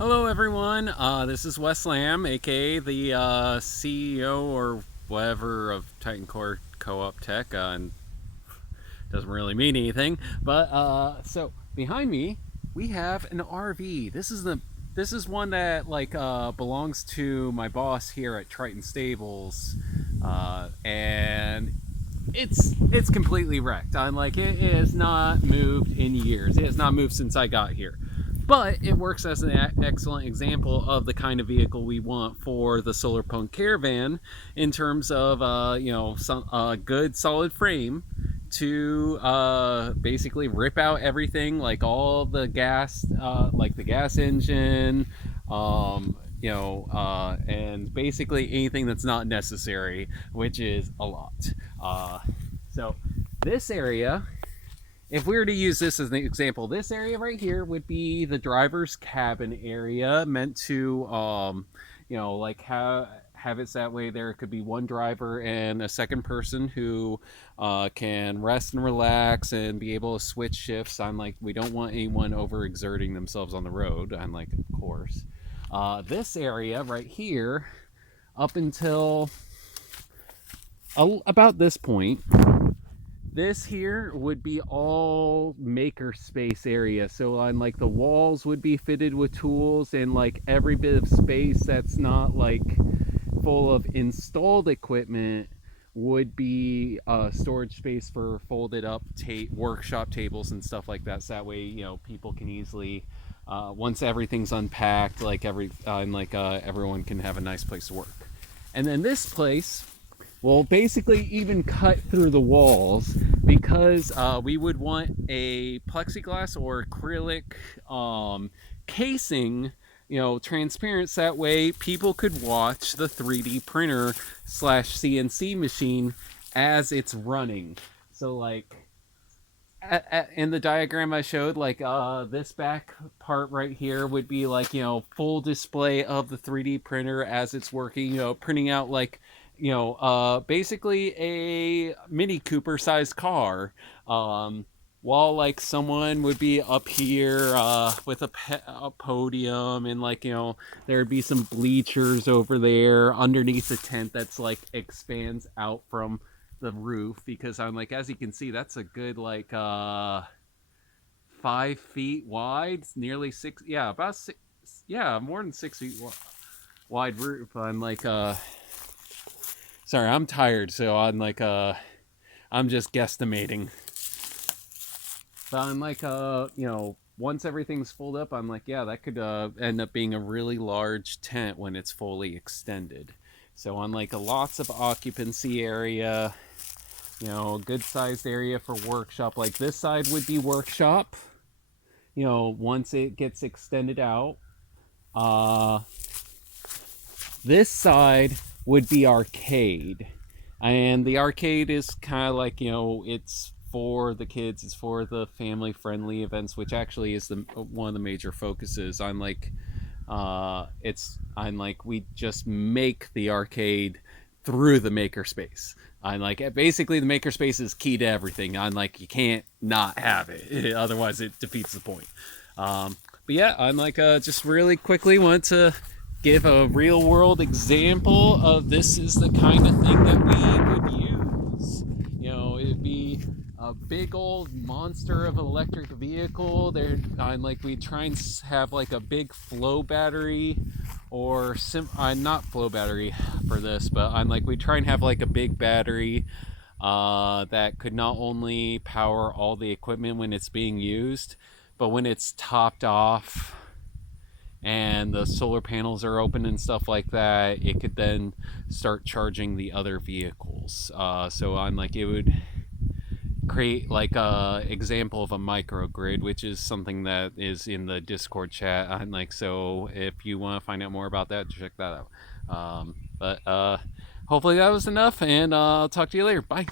Hello, everyone. This is Wes Lamb, aka the CEO or whatever of Titan Core Co-op Tech, and doesn't really mean anything. But so behind me, we have an RV. This is one that belongs to my boss here at Triton Stables, and it's completely wrecked. I'm like, it has not moved in years. It has not moved since I got here. But it works as an excellent example of the kind of vehicle we want for the solar punk caravan, in terms of some good solid frame to basically rip out everything, like all the gas, like the gas engine, and basically anything that's not necessary, which is a lot. So this area, if we were to use this as an example, this area right here would be the driver's cabin area, meant to, have it that way. There could be one driver and a second person who can rest and relax and be able to switch shifts. On like, we don't want anyone overexerting themselves on the road. On like, of course, this area right here, up until about this point, this here would be all maker space area. So on like, the walls would be fitted with tools, and like every bit of space that's not like full of installed equipment would be storage space for folded up workshop tables and stuff like that. So that way, people can easily, once everything's unpacked, everyone can have a nice place to work. And then this place will basically even cut through the walls, because we would want a plexiglass or acrylic casing, transparent, so that way people could watch the 3D printer slash CNC machine as it's running. So like, in the diagram I showed, this back part right here would be like, full display of the 3D printer as it's working, printing out like, basically a Mini Cooper sized car, while like someone would be up here with a podium, and there'd be some bleachers over there underneath the tent that's like expands out from the roof, because I'm like, as you can see, that's a good 5 feet wide, nearly six, yeah, about six, yeah, more than 6 feet wide roof. I'm like, sorry, I'm tired, so I'm like, I'm just guesstimating. But I'm like, once everything's full up, I'm like, yeah, that could end up being a really large tent when it's fully extended. So on like, lots of occupancy area, good sized area for workshop. Like, this side would be workshop, once it gets extended out. This side would be arcade. And the arcade is kind of like, it's for the kids, it's for the family friendly events, which actually is one of the major focuses. On like, we just make the arcade through the makerspace. I'm like, basically the makerspace is key to everything. I'm like, you can't not have it, otherwise it defeats the point. But yeah, I'm like, just really quickly want to give a real world example of this is the kind of thing that we would use. It'd be a big old monster of an electric vehicle. I'm like, we try and have like a big flow battery, or not flow battery for this, but I'm like, we try and have like a big battery that could not only power all the equipment when it's being used, but when it's topped off and the solar panels are open and stuff like that, it could then start charging the other vehicles. So I'm like, it would create like a example of a microgrid, which is something that is in the Discord chat. I'm like, so if you want to find out more about that, check that out. But hopefully that was enough, and I'll talk to you later. Bye.